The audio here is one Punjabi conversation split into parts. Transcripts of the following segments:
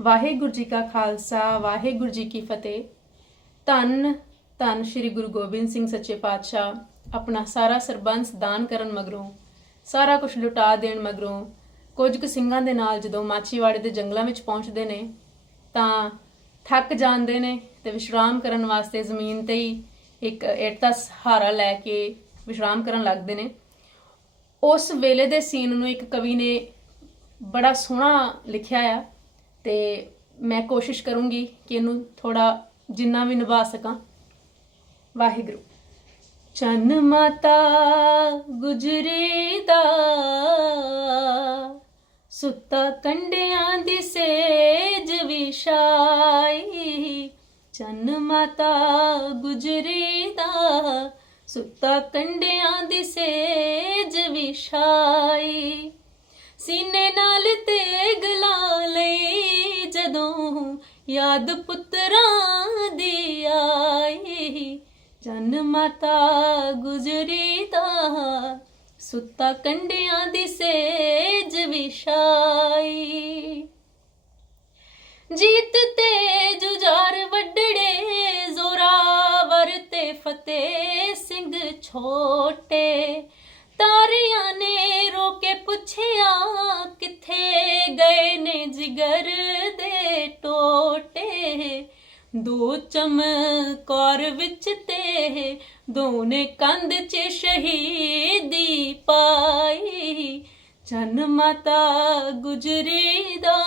ਵਾਹਿਗੁਰੂ ਜੀ ਕਾ ਖਾਲਸਾ, ਵਾਹਿਗੁਰੂ ਜੀ ਕੀ ਫਤਿਹ। ਧੰਨ ਧੰਨ ਸ੍ਰੀ ਗੁਰੂ ਗੋਬਿੰਦ ਸਿੰਘ ਸੱਚੇ ਪਾਤਸ਼ਾਹ, ਆਪਣਾ ਸਾਰਾ ਸਰਬੰਸ ਦਾਨ ਕਰਨ ਮਗਰੋਂ, ਸਾਰਾ ਕੁਝ ਲੁਟਾ ਦੇਣ ਮਗਰੋਂ, ਕੁਝ ਕੁ ਸਿੰਘਾਂ ਦੇ ਨਾਲ ਜਦੋਂ ਮਾਚੀਵਾੜੇ ਦੇ ਜੰਗਲਾਂ ਵਿੱਚ ਪਹੁੰਚਦੇ ਨੇ, ਤਾਂ ਥੱਕ ਜਾਂਦੇ ਨੇ ਤੇ ਵਿਸ਼ਰਾਮ ਕਰਨ ਵਾਸਤੇ ਜ਼ਮੀਨ ਤੇ ਹੀ ਇੱਕ ਇੱਟ ਦਾ ਸਹਾਰਾ ਲੈ ਕੇ ਵਿਸ਼ਰਾਮ ਕਰਨ ਲੱਗਦੇ ਨੇ। ਉਸ ਵੇਲੇ ਦੇ ਸੀਨ ਨੂੰ ਇੱਕ ਕਵੀ ਨੇ ਬੜਾ ਸੋਹਣਾ ਲਿਖਿਆ ਆ। ਤੇ ਮੈਂ ਕੋਸ਼ਿਸ਼ ਕਰੂੰਗੀ ਕਿ ਇਹਨੂੰ ਥੋੜਾ ਜਿੰਨਾ ਵੀ ਨਿਭਾ ਸਕਾਂ। ਵਾਹਿਗੁਰੂ। ਚੰਨ ਮਾਤਾ ਗੁਜਰੀ ਦਾ, ਸੁੱਤਾ ਕੰਡਿਆਂ ਦੀ ਸੇਜ ਵਿਛਾਈ। ਚੰਨ ਮਾਤਾ ਗੁਜਰੀ ਦਾ, ਸੁੱਤਾ ਕੰਡਿਆਂ ਦੀ ਸੇਜ ਵਿਛਾਈ। ਸੀਨੇ ਨਾਲ ਤੇਗ ਯਾਦ ਪੁੱਤਰਾਂ ਦੀ ਆਈ ਜਨ ਮਾਤਾ ਗੁਜਰੀ ਦਾ ਸੁੱਤਾ ਕੰਡਿਆਂ ਦੀ ਸੇਜ ਵਿਛਾਈ। ਜੀਤ ਤੇ ਜੁਝਾਰ ਵੱਡੜੇ ਜ਼ੋਰਾਵਰ ਤੇ ਫਤਿਹ ਸਿੰਘ ਛੋਟੇ। ਤਾਰਿਆਂ ਨੇ ਰੋ ਕੇ ਪੁੱਛਿਆ, ਕਿੱਥੇ ਗਏ ਨੇ ਜਿਗਰ? ਦੋ ਚਮਕੌਰ ਵਿੱਚ ਤੇ ਦੋਨੇ ਕੰਧ 'ਚ ਸ਼ਹੀਦੀ ਪਾਈ। ਚੰਨ ਮਾਤਾ ਗੁਜਰੀ ਦਾ,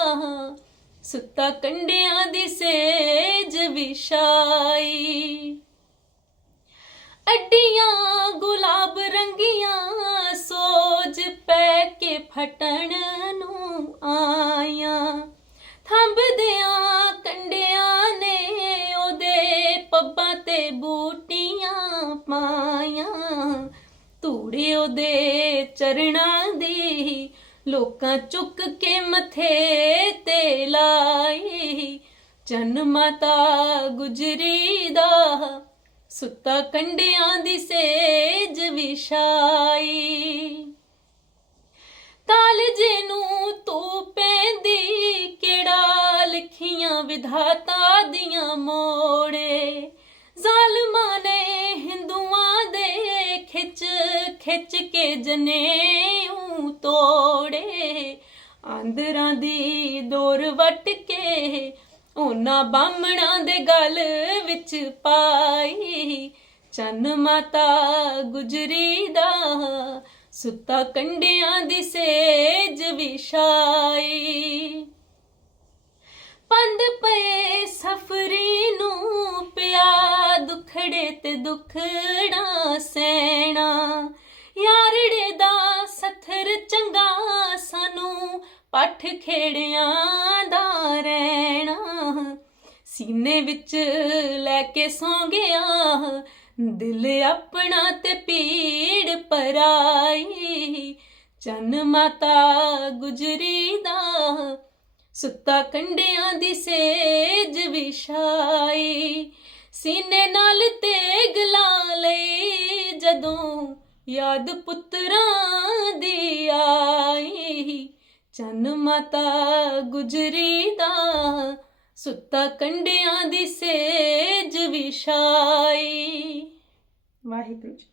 ਸੁੱਤਾ ਕੰਡਿਆਂ ਦੀ ਸੇਜ ਵਿਛਾਈ। ਅੱਡੀਆਂ ਗੁਲਾਬ ਰੰਗੀਆਂ ਸੋਜ ਪੈ ਕੇ ਫਟਣ ਨੂੰ ਤੇ ਬੂਟੀਆਂ ਪਾਈਆਂ। ਧੂੜੇ ਉਹਦੇ ਚਰਣਾ ਦੀ, ਲੋਕਾਂ ਚੁੱਕ ਕੇ ਮੱਥੇ ਤੇ ਲਾਈ। ਜਨ ਮਾਤਾ ਗੁਜਰੀ ਦਾ, ਸੁੱਤਾ ਕੰਡਿਆਂ ਦੀ ਸੇਜ ਵਿਛਾਈ। ਤਾਲ ਜੇ ਨੂੰ ਤੂੰ ਪੈਂਦੀ ਕਿਹੜਾ ਲਿਖੀਆਂ ਵਿਧਾਤਾ ਖਿੱਚ ਕੇ ਜਨੇਊ ਤੋੜੇ? ਆਂਦਰਾਂ ਦੀ ਦੌਰ ਵੱਟ ਕੇ ਉਹਨਾਂ ਬਾਹਮਣਾਂ ਦੇ ਗਲ ਵਿੱਚ ਪਾਈ। ਚੰਨ ਮਾਤਾ ਗੁਜਰੀ ਦਾ, ਸੁੱਤਾ ਕੰਡਿਆਂ ਦੀ ਸੇਜ ਵਿਛਾਈ। ਪੰਡ ਪਏ ਸਫਰੀ ਨੂੰ ਪਿਆ ਦੁਖੜੇ ਤੇ ਦੁਖੜਾ ਸੈਣਾ। ਯਾਰੜੇ ਦਾ ਸਥਰ ਚੰਗਾ ਸਾਨੂੰ ਪੱਠ ਖੇੜਿਆਂ ਦਾ ਰਹਿਣਾ ਸੀਨੇ ਵਿੱਚ ਲੈ ਕੇ ਸੌਂ ਗਿਆ ਦਿਲ ਆਪਣਾ ਤੇ ਪੀੜ ਪਰਾਈ। ਚੰਨ ਮਾਤਾ ਗੁਜਰੀ ਦਾ, ਸੁੱਤਾ ਕੰਡਿਆਂ ਦੀ ਸੇਜ ਵਿਛਾਈ। ਸੀਨੇ ਨਾਲ ਤੇਗ ਲਾ ਲਈ ਜਦੋਂ ਯਾਦ ਪੁੱਤਰਾਂ ਦੀ ਆਈ ਚੰਨ ਮਾਤਾ ਗੁਜਰੀ ਦਾ ਸੁੱਤਾ ਕੰਡਿਆਂ ਦੀ ਸੇਜ ਵਿਛਾਈ। ਵਾਹਿਗੁਰੂ ਜੀ